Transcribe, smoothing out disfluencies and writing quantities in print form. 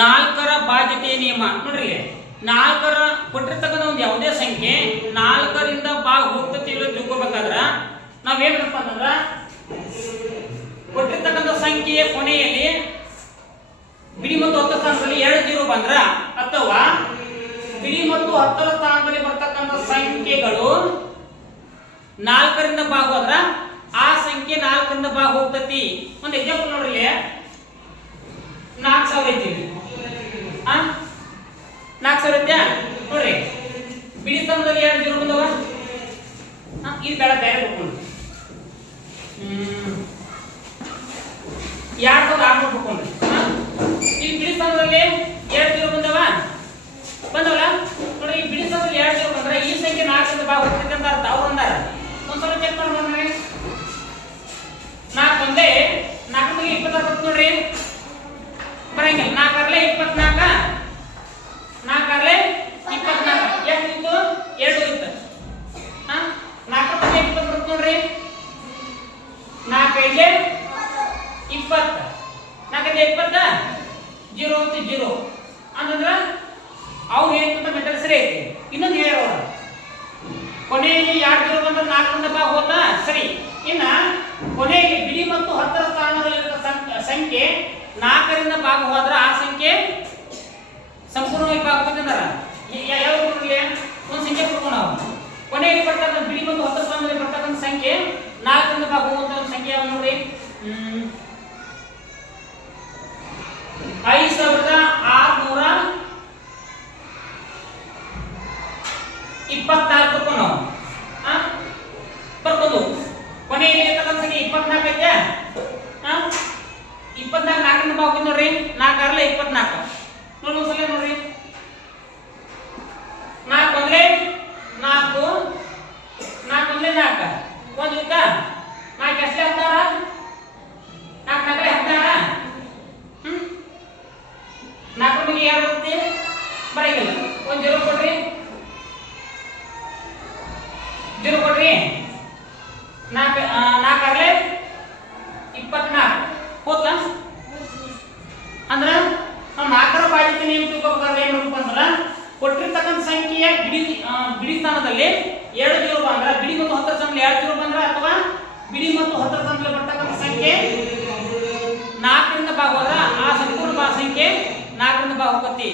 ನಾಲ್ಕರ ಬಾಧ್ಯತೆಯ ನಿಯಮ ನೋಡ್ರಿ, ನಾಲ್ಕರ ಕೊಟ್ಟಿರ್ತಕ್ಕಂಥ ಒಂದು ಯಾವುದೇ ಸಂಖ್ಯೆ ನಾಲ್ಕರಿಂದ ಹೋಗ್ತತಿ ಇಲ್ಲ ತಿಳ್ಕೊಬೇಕಾದ್ರ ನಾವೇನಪ್ಪ ಅಂತಂದ್ರ ಕೊಟ್ಟಿರ್ತಕ್ಕಂಥ ಸಂಖ್ಯೆಯ ಕೊನೆಯಲ್ಲಿ ಬಿಡಿ ಮತ್ತು 10 ಸ್ಥಾನದಲ್ಲಿ 2 0 ಬಂದ್ರ ಅಥವಾ ಬಿಡಿ ಮತ್ತು 10ರ ಸ್ಥಾನದಲ್ಲಿ ಬರ್ತಕ್ಕಂಥ ಸಂಖ್ಯೆಗಳು 4ರಿಂದ ಹೋದ್ರ ಆ ಸಂಖ್ಯೆ 4ರಿಂದ ಹೋಗ್ತತಿ. ಒಂದು ಎಕ್ಸಾಂಪಲ್ ನೋಡ್ರಿ, 4000 ಐತಿ, 4000 ಐತ್ಯಾ ನೋಡ್ರಿ, ಬಿಡಿ ಸ್ಥಾನದಲ್ಲಿ 2 0 ಬಂದವ, ಇದು ಬೇಡ ಬೇರೆ ಬರ್ಕೊಂಡು 2600 ಬರ್ಕೊಂಡ್ರಿ. ಈ ಬಿಡಿ ಸ್ಥಾನದಲ್ಲಿ 2 0 ಬಂದವಲ್ಲ ನೋಡಿ, ಈ ಬಿಡಿ ಸ್ಥಾನದಲ್ಲಿ 2 0 ಬಂದ್ರೆ ಈ ಸಂಖ್ಯೆ 4ರಿಂದ ಹೋಗ್ತೈತೆ ಅಂತ ಅರ್ಥ. ಅವ್ರು ಅಂದಾರ, ಒಂದ್ಸಲ ಚೆಕ್ ಮಾಡಿ ನೋಡ್ರಿ. 4 ಒಂದೇ 4 26 ಬರ್ತದೆ ನೋಡ್ರಿ, ಬರಂಗಿಲ್ಲ. 4 ಅರ್ಲೆ 24, 4 ಅರ್ಲೆ 24, ಎಷ್ಟು ಇತ್ತು? 2 ಇತ್ತು. 4 20 ಬರ್ತದೆ ನೋಡ್ರಿ, 4 5 20, 4 5 20, 0 ಅಂತ 0 ಅಂತಂದ್ರ ಅವ್ರು ಹೇಳ್ತಂತ ಮೆಥಡ್ ಸರಿ ಐತಿ. ಇನ್ನೊಂದು ಹೇಳೋಣ, ಕೊನೆಯಲ್ಲಿ 2 0 ಬಂದ್ರೆ 4ರಿಂದ ಹೋತಾ ಸರಿ. ಇನ್ನ ಕೊನೆಯಲ್ಲಿ ಬಿಡಿ ಮತ್ತು 10ರ ಸ್ಥಾನದಲ್ಲಿರುವ ಸಂಖ್ಯೆ 4ರಿಂದ ಹೋದ್ರ ಆ ಸಂಖ್ಯೆ ಸಂಪೂರ್ಣವಾಗಿ ಭಾಗವಹಿಸಿದಾರ. ಯಾವ ಒಂದು ಸಂಖ್ಯೆ ಕೊಡ್ಕೊಂಡು ನಾವು ಕೊನೆಯಲ್ಲಿ ಬರ್ತಕ್ಕಂಥ ಬಿಡಿ ಮತ್ತು 10ರ ಸ್ಥಾನದಲ್ಲಿ ಬರ್ತಕ್ಕಂಥ ಸಂಖ್ಯೆ 4ರಿಂದ ಹೋಗುವಂತ ಒಂದು ಸಂಖ್ಯೆ ಯಾವ ನೋಡಿ, 5624 ನಾವು ಬರ್ಬೋದು. ಕೊನೆಯಲ್ಲಿ ಇರ್ತಕ್ಕಂಥ ಸಂಖ್ಯೆ 24 ಐತೆ. 24 4ರಿಂದ ಹೋಗಿ ನೋಡ್ರಿ, 4 ಅರ್ಲೆ 24 ನೋಡಿ, ಒಂದ್ಸಲ ನೋಡ್ರಿ, 4 ಒಂದ್ರೆ 4, 4 ಒಂದ್ರೆ 4, ಒಂದು ಇತ್ತಾ 4 ಎಷ್ಟೇ 16, 4 4 16, 4 ಬಗ್ಗೆ ಯಾರು ಬರುತ್ತೆ ಬರಂಗಿಲ್ಲ. ಒಂದು 0 ಕೊಡ್ರಿ, 0 ಕೊಡ್ರಿ, 4 ಅರ್ಲೆ 24 ಹೋದ್ಲ. ಅಂದ್ರ ನಾವು 4ರ ಬಾಧ್ಯತೆ ನಿಯಮ ತಿಳ್ಕೊಬೇಕಾದ್ರೆ ಏನ್ ಮಾಡ್ಬೇಕು ಅಂದ್ರ ಕೊಟ್ಟಿರ್ತಕ್ಕಂಥ ಸಂಖ್ಯೆಯ ಬಿಡಿ ಸ್ಥಾನದಲ್ಲಿ 2 0 ಬಂದ್ರ, ಬಿಡಿ ಮತ್ತು 10ರ ಸ್ಥಾನದಲ್ಲಿ 2 0 ಬಂದ್ರ ಅಥವಾ ಬಿಡಿ ಮತ್ತು 10ರ ಸ್ಥಾನದಲ್ಲಿ ಬರ್ತಕ್ಕಂಥ ಸಂಖ್ಯೆ 4ರಿಂದ ಹೋದ್ರ ಆ ಸಂಪೂರ್ಣ ಸಂಖ್ಯೆ 4ರಿಂದ ಹೋಗತಿ.